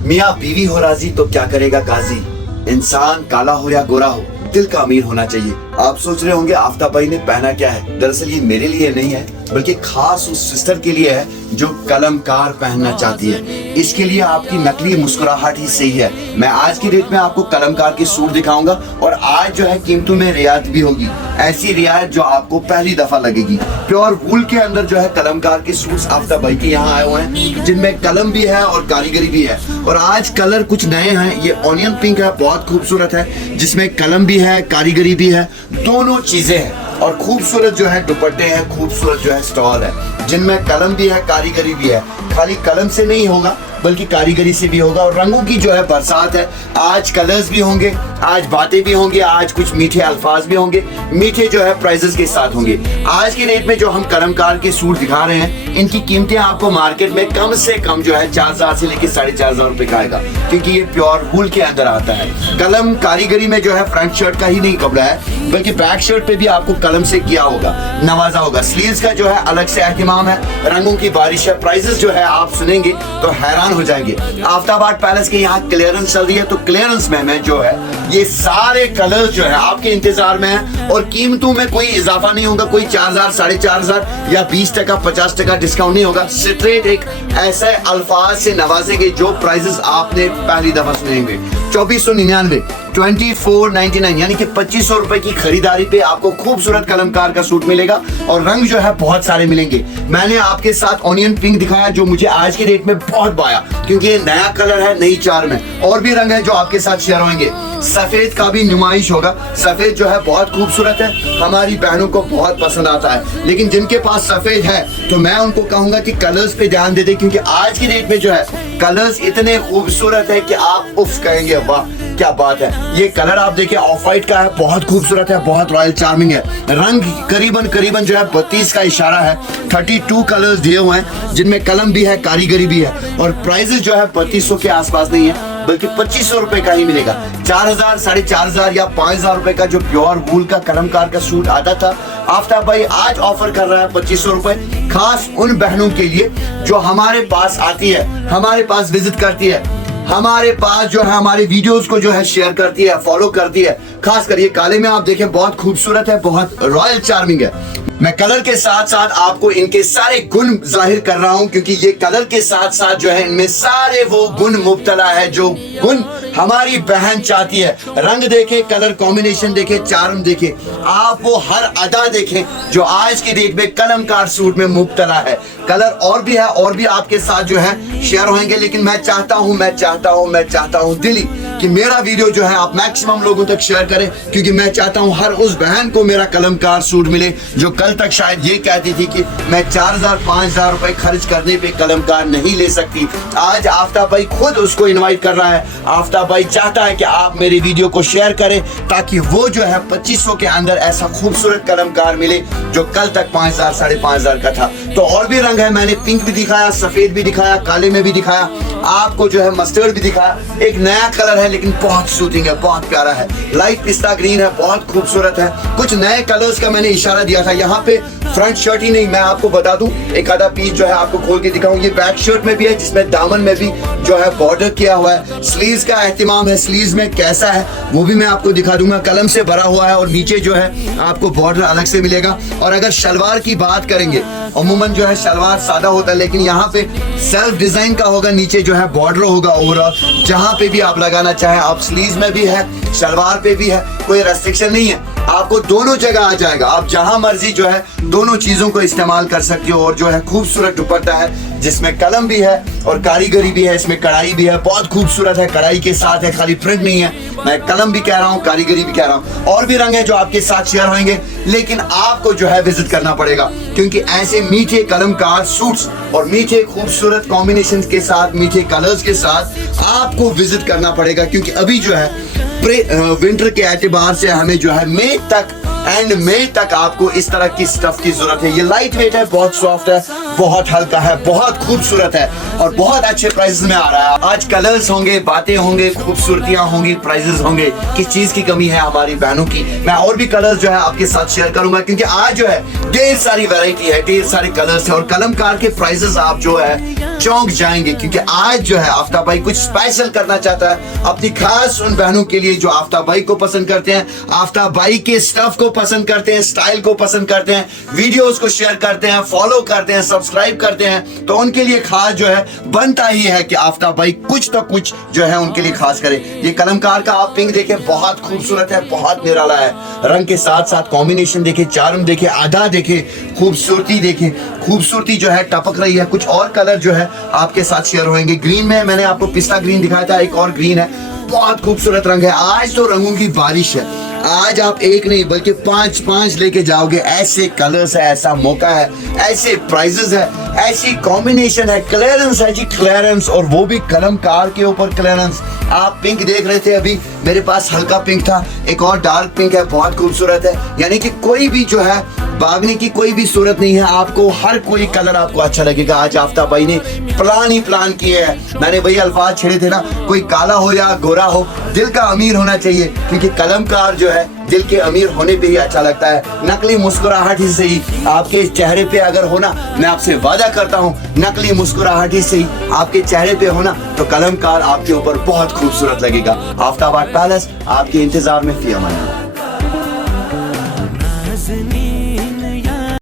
मियाँ बीवी हो राजी तो क्या करेगा गाजी। इंसान काला हो या गोरा हो, दिल का अमीर होना चाहिए। आप सोच रहे होंगे आफ्ताब भाई ने पहना क्या है। दरअसल ये मेरे लिए नहीं है, बल्कि खास उस सिस्टर के लिए है जो कलमकार पहनना चाहती है। इसके लिए आपकी नकली मुस्कुराहट ही सही है। मैं आज की डेट में आपको कलमकार के सूट दिखाऊंगा और आज जो है कीमतों में रियायत भी होगी। ऐसी रियायत जो आपको पहली दफा लगेगी। प्योर वूल के अंदर जो है कलमकार के सूट्स आफ्ताब भाई के यहाँ आए हुए हैं, जिनमें कलम भी है और कारीगरी भी है। और आज कलर कुछ नए हैं। ये ऑनियन पिंक है, बहुत खूबसूरत है, जिसमें कलम भी है, कारीगरी भी है, दोनों चीजें हैं। और खूबसूरत जो है दुपट्टे हैं, खूबसूरत जो है स्टॉल है, जिनमें कलम भी है, कारीगरी भी है। खाली कलम से नहीं होगा, बल्कि कारीगरी से भी होगा। और रंगों की जो है बरसात है। आज कलर्स भी होंगे, आज बातें भी होंगी, आज कुछ मीठे अल्फाज भी होंगे, मीठे जो है प्राइजेस के साथ होंगे। आज की रेट में जो हम कलमकार के सूट दिखा रहे हैं, इनकी कीमतें आपको मार्केट में कम से कम जो है 4000 से लेकर 4500 रुपए का आएगा, क्योंकि ये प्योर वूल के अंदर आता है। कलम कारीगरी में जो है फ्रंट शर्ट का ही नहीं कपड़ा है, बल्कि बैक शर्ट पे भी आपको कलम से किया होगा, नवाजा होगा। स्लीव्स का जो है अलग से एहतिमाम है। रंगों की बारिश है। प्राइजेस जो है आप सुनेंगे तो हैरान हो जाएंगे। आफ्ताबाद पैलेस के यहाँ क्लियरेंस चल रही है, तो क्लियरेंस में जो है ये सारे कलर्स जो है आपके इंतजार में है। और कीमतों में कोई इजाफा नहीं होगा। कोई 4000, 4500 या 20%, 50% डिस्काउंट नहीं होगा। स्ट्रेट एक ऐसे अल्फाज से नवाजेंगे जो प्राइजेस आपने पहली दफा सुनेंगे। 2499, 2499, यानी कि 2500 रुपए की खरीदारी पे आपको खूबसूरत कलमकार का सूट मिलेगा। और रंग जो है बहुत सारे मिलेंगे। मैंने आपके साथ ऑनियन पिंक दिखाया, जो मुझे आज की डेट में बहुत भाया, क्योंकि ये नया कलर है, नई चार में। और भी रंग है जो आपके साथ शेयर होंगे। सफेद का भी नुमाइश होगा। सफेद जो है बहुत खूबसूरत है, हमारी बहनों को बहुत पसंद आता है। लेकिन जिनके पास सफेद है तो मैं उनको कहूंगा कि कलर्स पे ध्यान दे दे, क्योंकि आज की डेट में जो है कलर्स इतने खूबसूरत है कि आप उफ कहेंगे, वाह क्या बात है। ये कलर आप देखिए, ऑफ व्हाइट का है, बहुत खूबसूरत है, बहुत रॉयल चार्मिंग है। रंग करीबन जो है 32 का इशारा है। 32 कलर्स दिए हुए हैं, जिनमें कलम भी है, कारीगरी भी है। और प्राइजेस जो है 3200 के आसपास नहीं है, बल्कि 2500 रुपए का ही मिलेगा। 4000, 4500 या 5000 रुपए का जो प्योर वूल का कलमकार का सूट आता था, आफ्ताब भाई आज ऑफर कर रहा है 2500 रुपए, खास उन बहनों के लिए जो हमारे पास आती है, हमारे पास विजिट करती है, हमारे पास जो है हमारे वीडियोस को जो है शेयर करती है, फॉलो करती है। खास कर ये काले में आप देखें, बहुत खूबसूरत है, बहुत रॉयल चार्मिंग है। मैं कलर के साथ साथ आपको इनके सारे गुण जाहिर कर रहा हूं, क्योंकि ये कलर के साथ साथ जो है इनमें सारे वो गुण मुब्तला है जो गुण हमारी बहन चाहती है। रंग देखें, कलर कॉम्बिनेशन देखें, चार्म देखें, आप वो हर अदा देखें जो आज की डेट में कलमकार सूट में मुब्तला है। कलर और भी है, और भी आपके साथ जो है शेयर होंगे। लेकिन मैं चाहता हूं दिली कि मेरा वीडियो जो है आप मैक्सिमम लोगों तक शेयर करें, क्योंकि मैं चाहता हूं हर उस बहन को मेरा कलमकार सूट मिले जो कल तक शायद ये कहती थी कि मैं 4000, 5000 रुपए खर्च करने पे कलमकार नहीं ले सकती। आज आफ्ताब भाई खुद उसको इनवाइट कर रहा है। आफ्ताब भाई चाहता है कि आप मेरे वीडियो को शेयर करें, ताकि वो जो है 2500 के अंदर ऐसा खूबसूरत कलमकार मिले जो कल तक 5000, 5500 का था। तो और भी रंग है, मैंने पिंक भी दिखाया, सफेद भी दिखाया, काले में भी दिखाया, आपको जो है मस्टर्ड भी दिखाया। एक नया कलर है, लेकिन बहुत सूथिंग है, बहुत प्यारा है। लाइट पिस्ता ग्रीन है, बहुत खूबसूरत है। कुछ नए कलर्स का मैंने इशारा दिया था। यहाँ पे फ्रंट शर्ट ही नहीं, मैं आपको बता दूं, एक आधा पीस जो है आपको खोल के दिखाऊं। ये बैक शर्ट में भी है, जिसमें दामन में भी जो है बॉर्डर किया हुआ है। स्लीव्स का एहतिमाम है, स्लीव्स में कैसा है वो भी मैं आपको दिखा दूंगा। कलम से भरा हुआ है और नीचे जो है आपको बॉर्डर अलग से मिलेगा। और अगर शलवार की बात करेंगे, अमूमन जो है शलवार सादा होता है, लेकिन यहाँ पे सेल्फ डिजाइन का होगा, नीचे जो है बॉर्डर होगा ओवरऑल। जहाँ पे भी आप लगाना चाहें आप, स्लीव्स में भी है, शलवार पे भी है, कोई रेस्ट्रिक्शन नहीं है। आपको दोनों जगह आ जाएगा, आप जहां मर्जी जो है दोनों चीजों को इस्तेमाल कर सकते हो। और जो है खूबसूरत दुपट्टा है, जिसमें कलम भी है और कारीगरी भी है, इसमें कढ़ाई भी है, बहुत खूबसूरत है, कढ़ाई के साथ है, खाली प्रिंट नहीं है। मैं कलम भी कह रहा हूँ, कारीगरी भी कह रहा हूँ। और भी रंग है जो आपके साथ शेयर होंगे, लेकिन आपको जो है विजिट करना पड़ेगा, क्योंकि ऐसे मीठे कलमकार सूट्स और मीठे खूबसूरत कॉम्बिनेशन के साथ, मीठे कलर्स के साथ आपको विजिट करना पड़ेगा। क्योंकि अभी जो है विंटर के एतबार से हमें जो है मई तक आपको इस तरह की स्टफ की जरूरत है। ये लाइट वेट है, बहुत सॉफ्ट है, बहुत हल्का है, बहुत खूबसूरत है और बहुत अच्छे प्राइसेस में आ रहा है। आज कलर्स होंगे, बातें होंगे, खूबसूरतियां होंगी, प्राइसेस होंगे। किस चीज की कमी है हमारी बहनों की। मैं और भी कलर्स जो है आपके साथ शेयर करूंगा, क्योंकि आज जो है ढेर सारी वैरायटी है, ढेर सारे कलर्स है और कलमकार के प्राइसेस आप जो है चौंक जाएंगे, क्योंकि आज जो है आफ्ताब भाई कुछ स्पेशल करना चाहता है अपनी खास उन बहनों के लिए जो आफ्ताब भाई को पसंद करते हैं, आफ्ताब भाई के स्टफ को पसंद करते हैं, स्टाइल को पसंद करते हैं, वीडियोस को शेयर करते हैं, फॉलो करते हैं, सब्सक्राइब करते हैं। तो उनके लिए खास जो है बनता ही है कि आफ्ताब भाई कुछ तो कुछ जो है उनके लिए खास करे। ये कलमकार का आप पिंक देखें, बहुत खूबसूरत है, बहुत निराला है। रंग के साथ साथ कॉम्बिनेशन देखे, चार्म देखे, अदा देखे, खूबसूरती देखे, खूबसूरती जो है टपक रही है। कुछ और कलर जो है आपके साथ शेयर होंगे। ग्रीन में मैंने आपको पिस्ता ग्रीन दिखाया था, एक और ग्रीन है, बहुत खूबसूरत रंग है। आज तो रंगों की बारिश है, आज आप एक नहीं बल्कि पांच लेके जाओगे। ऐसे कलर्स है, ऐसा मौका है, ऐसे प्राइजेस है, ऐसी कॉम्बिनेशन है, क्लियरेंस है जी, क्लियरेंस, और वो भी कलमकार के ऊपर क्लियरेंस। आप पिंक देख रहे थे अभी, मेरे पास हल्का पिंक था, एक और डार्क पिंक है, बहुत खूबसूरत है। यानी कि कोई भी जो है भागने की कोई भी सूरत नहीं है, आपको हर कोई कलर आपको अच्छा लगेगा। आज आफ्ताब भाई ने प्लान ही प्लान किए हैं। मैंने वही अल्फाज छेड़े थे ना, कोई काला हो या गोरा हो, दिल का अमीर होना चाहिए, क्योंकि कलमकार जो है दिल के अमीर होने पे ही अच्छा लगता है। नकली मुस्कुराहट ही सही आपके चेहरे पे अगर होना, मैं आपसे वादा करता हूँ, नकली मुस्कुराहट ही सही आपके चेहरे पे होना, तो कलमकार आपके ऊपर बहुत खूबसूरत लगेगा। आफ्ताब आर्ट पैलेस आपके इंतजार में, फी अमान।